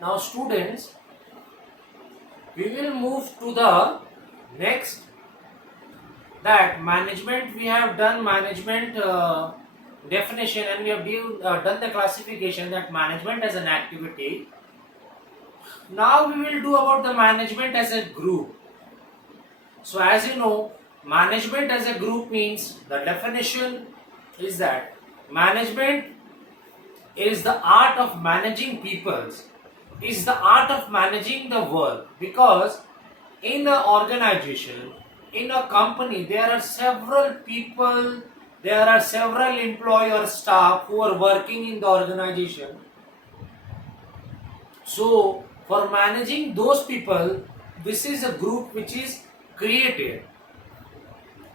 Now students, we will move to the next, that management. We have done management definition, and we have done the classification that management as an activity. Now we will do about the management as a group. So as you know, management as a group means, the definition is that management is the art of managing peoples, is the art of managing the work, because in an organization, in a company, there are several people, there are several employee or staff who are working in the organization. So for managing those people, this is a group which is created.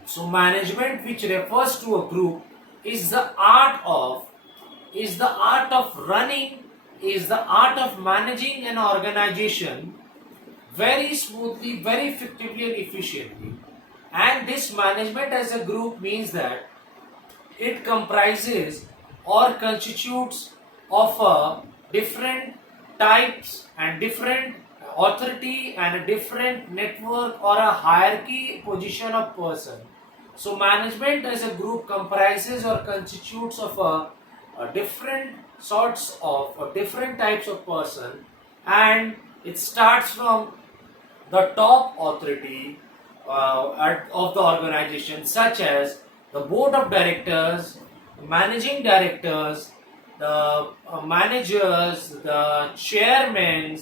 So management, which refers to a group, is the art of running, is the art of managing an organization very smoothly, very effectively and efficiently. And this management as a group means that it comprises or constitutes of a different types and different authority and a different network or a hierarchy position of person. So management as a group comprises or constitutes of a different sorts of or different types of person, and it starts from the top authority of the organization, such as the board of directors, managing directors, the managers, the chairmen,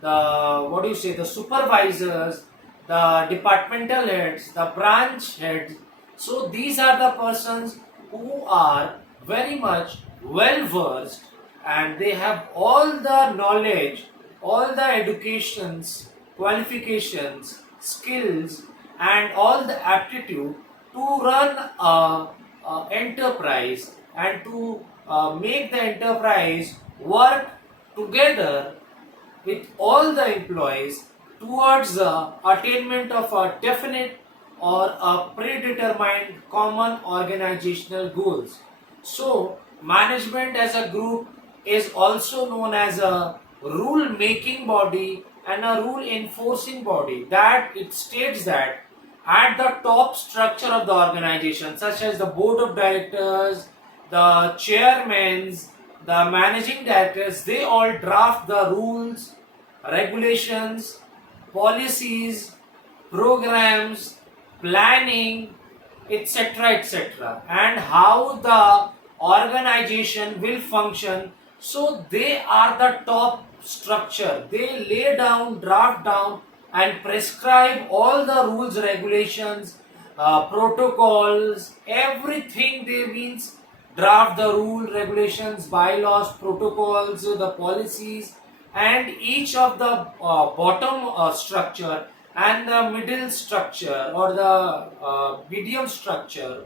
the the supervisors, the departmental heads, the branch heads. So these are the persons who are very much well versed, and they have all the knowledge, all the educations, qualifications, skills, and all the aptitude to run a enterprise and to make the enterprise work together with all the employees towards the attainment of a definite or a predetermined common organizational goals. So management as a group is also known as a rule making body and a rule enforcing body, that it states that at the top structure of the organization, such as the board of directors, the chairmen, the managing directors, they all draft the rules, regulations, policies, programs, planning, etc., etc., and how the organization will function. So they are the top structure. They lay down, draft down, and prescribe all the rules, regulations, protocols, everything. They means draft the rule, regulations, bylaws, protocols, the policies, and each of the bottom structure and the middle structure or the medium structure,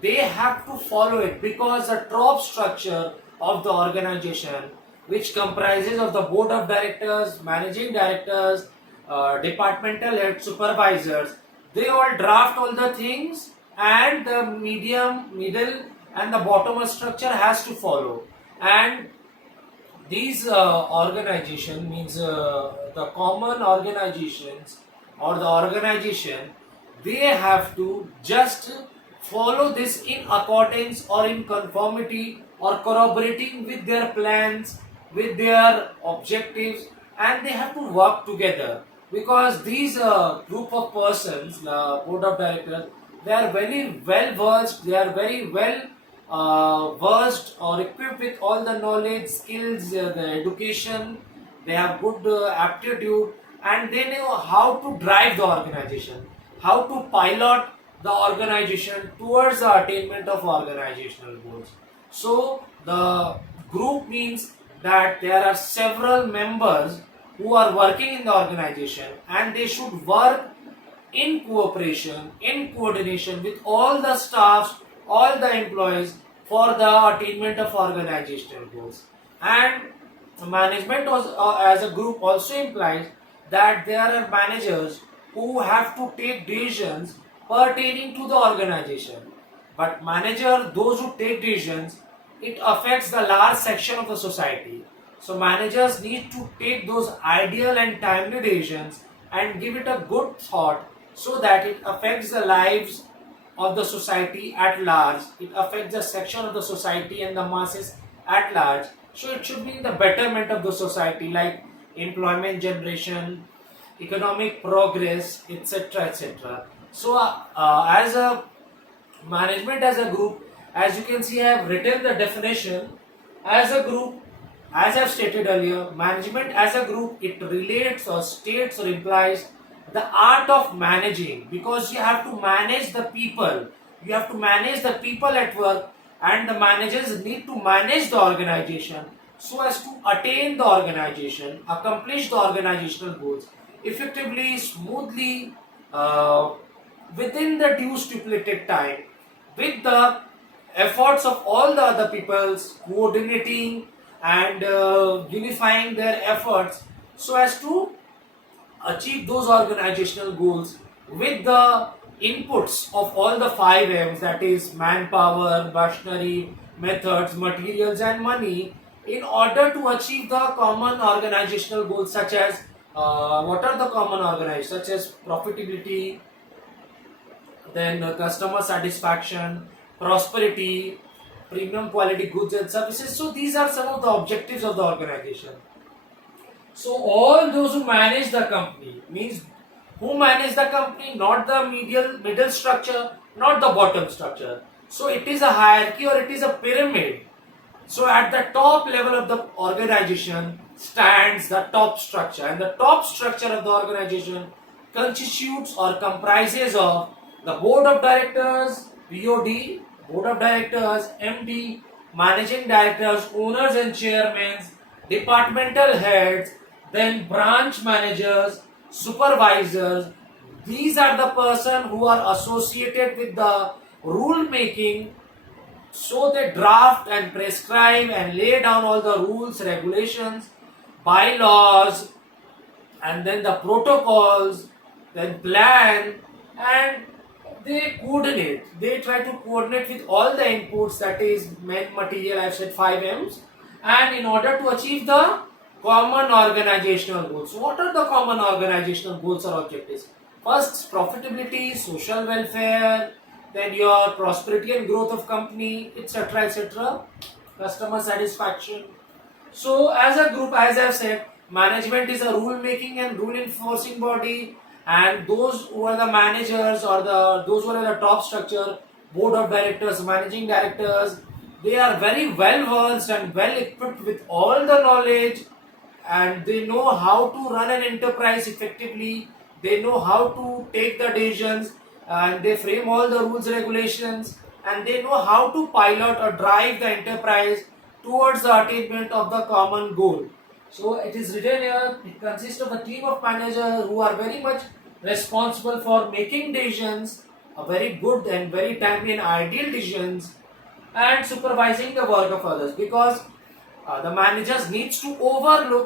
they have to follow it, because the top structure of the organization, which comprises of the board of directors, managing directors, departmental head, supervisors, they all draft all the things, and the middle and the bottom structure has to follow. And these organization means the common organizations or the organization, they have to just follow this in accordance or in conformity or corroborating with their plans, with their objectives, and they have to work together, because these group of persons, the board of directors, they are very well versed, they are very well versed or equipped with all the knowledge, skills, the education, they have good aptitude, and they know how to drive the organization, how to pilot the organization towards the attainment of organizational goals. So the group means that there are several members who are working in the organization, and they should work in cooperation, in coordination with all the staffs, all the employees, for the attainment of organizational goals. And management as a group also implies that there are managers who have to take decisions pertaining to the organization. But manager, those who take decisions, it affects the large section of the society. So managers need to take those ideal and timely decisions and give it a good thought so that it affects the lives of the society at large. It affects the section of the society and the masses at large. So it should be in the betterment of the society, like employment generation, economic progress, etc., etc. So as a management as a group, as you can see, I have written the definition. As a group, as I have stated earlier, management as a group, it relates or states or implies the art of managing, because you have to manage the people. You have to manage the people at work, and the managers need to manage the organization so as to attain the organization, accomplish the organizational goals effectively, smoothly, uh, within the due stipulated time, with the efforts of all the other peoples coordinating and unifying their efforts so as to achieve those organizational goals with the inputs of all the 5 M's, that is manpower, machinery, methods, materials and money, in order to achieve the common organizational goals, such as what are the common organizations, such as profitability, then customer satisfaction, prosperity, premium quality goods and services. So these are some of the objectives of the organization. So all those who manage the company, means who manage the company, not the middle structure, not the bottom structure. So it is a hierarchy or it is a pyramid. So at the top level of the organization stands the top structure, and the top structure of the organization constitutes or comprises of the board of directors, BOD, board of directors, MD, managing directors, owners and chairmen, departmental heads, then branch managers, supervisors. These are the person who are associated with the rule making. So they draft and prescribe and lay down all the rules, regulations, bylaws, and then the protocols, then plan, and they coordinate. They try to coordinate with all the inputs, that is men, material, I've said 5 M's, and in order to achieve the common organizational goals. So what are the common organizational goals or objectives? First, profitability, social welfare, then your prosperity and growth of company, etc., etc., customer satisfaction. So as a group, as I have said, management is a rule making and rule enforcing body, and those who are the managers or those who are the top structure, board of directors, managing directors, they are very well versed and well equipped with all the knowledge, and they know how to run an enterprise effectively. They know how to take the decisions, and they frame all the rules, regulations, and they know how to pilot or drive the enterprise towards the attainment of the common goal. So it is written here, it consists of a team of managers who are very much responsible for making decisions, a very good and very timely and ideal decisions, and supervising the work of others, because the managers needs to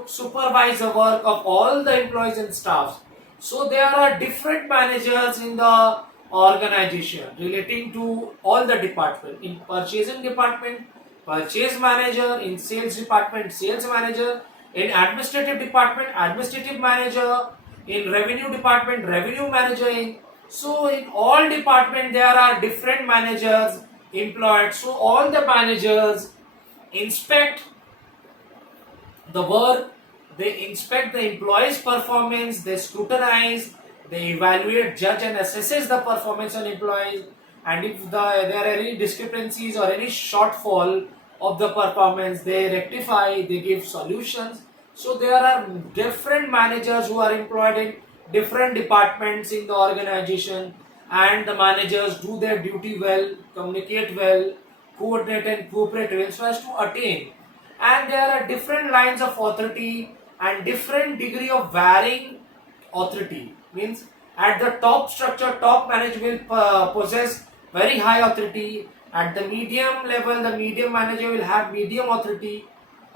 supervise the work of all the employees and staffs. So there are different managers in the organization relating to all the department. In purchasing department, purchase manager; in sales department, sales manager; in administrative department, administrative manager; in revenue department, revenue manager. So in all department there are different managers employed. So all the managers inspect the work, they inspect the employees' performance, they scrutinize, they evaluate, judge and assesses the performance of employees, and if there are any discrepancies or any shortfall of the performance, they rectify, they give solutions. So there are different managers who are employed in different departments in the organization, and the managers do their duty well, communicate well, coordinate and cooperate well so as to attain. And there are different lines of authority and different degree of varying authority. Means at the top structure, top manager will possess very high authority. At the medium level, the medium manager will have medium authority,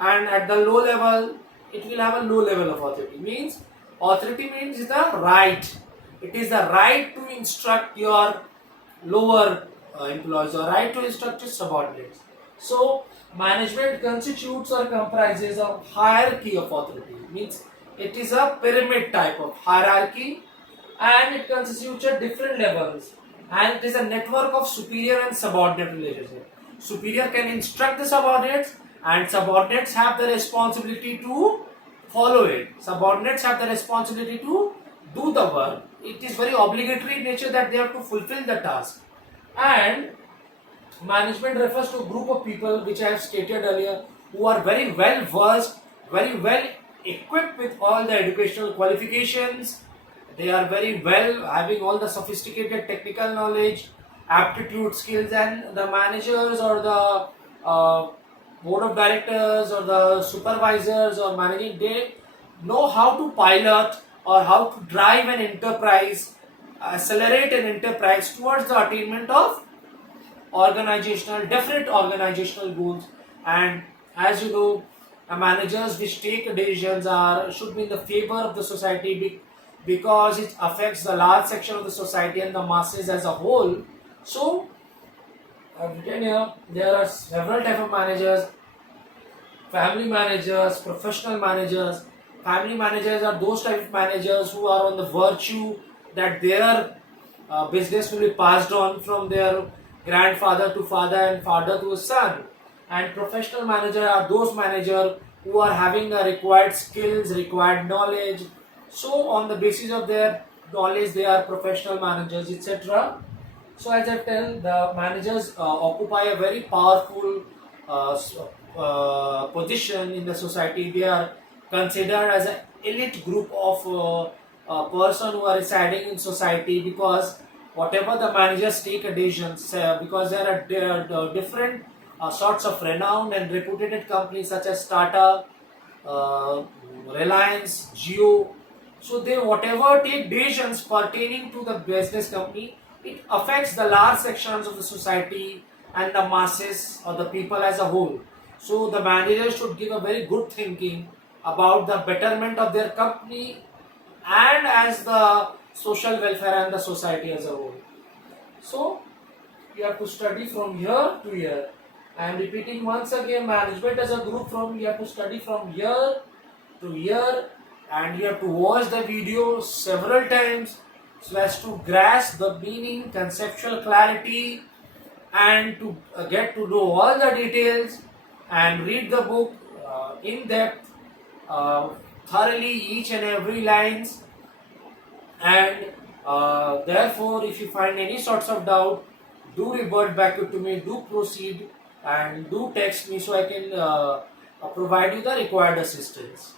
and at the low level, it will have a low level of authority. Means authority means the right. It is the right to instruct your lower employees, or right to instruct your subordinates. So management constitutes or comprises a hierarchy of authority. Means it is a pyramid type of hierarchy, and it constitutes at different levels, and it is a network of superior and subordinate relationship. Superior can instruct the subordinates, and subordinates have the responsibility to follow it. Subordinates have the responsibility to do the work. It is very obligatory in nature that they have to fulfill the task. And management refers to a group of people, which I have stated earlier, who are very well versed, very well equipped with all the educational qualifications. They are very well having all the sophisticated technical knowledge, aptitude skills, and the managers or the board of directors or the supervisors or managing, they know how to pilot or how to drive an enterprise, accelerate an enterprise towards the attainment of definite organizational goals. And as you know, managers which take decisions are should be in the favor of the society, because it affects the large section of the society and the masses as a whole. So I've written here, there are several type of managers: family managers, professional managers. Family managers are those type of managers who are on the virtue that their business will be passed on from their grandfather to father and father to son. And professional manager are those managers who are having the required skills, required knowledge. So on the basis of their knowledge, they are professional managers, etc. So as I tell, the managers occupy a very powerful position in the society. They are considered as an elite group of person who are residing in society, because whatever the managers take a decisions, because there are different sorts of renowned and reputed companies such as Tata, uh, Reliance, Jio. So they whatever take decisions pertaining to the business company, it affects the large sections of the society and the masses or the people as a whole. So the managers should give a very good thinking about the betterment of their company and as the social welfare and the society as a whole. So you have to study from year to year. I am repeating once again, management as a group, from you have to study from year to year, and you have to watch the video several times so as to grasp the meaning, conceptual clarity, and to get to know all the details, and read the book in depth, uh, thoroughly each and every lines. And therefore, if you find any sorts of doubt, do revert back to me, do proceed, and do text me so I can provide you the required assistance.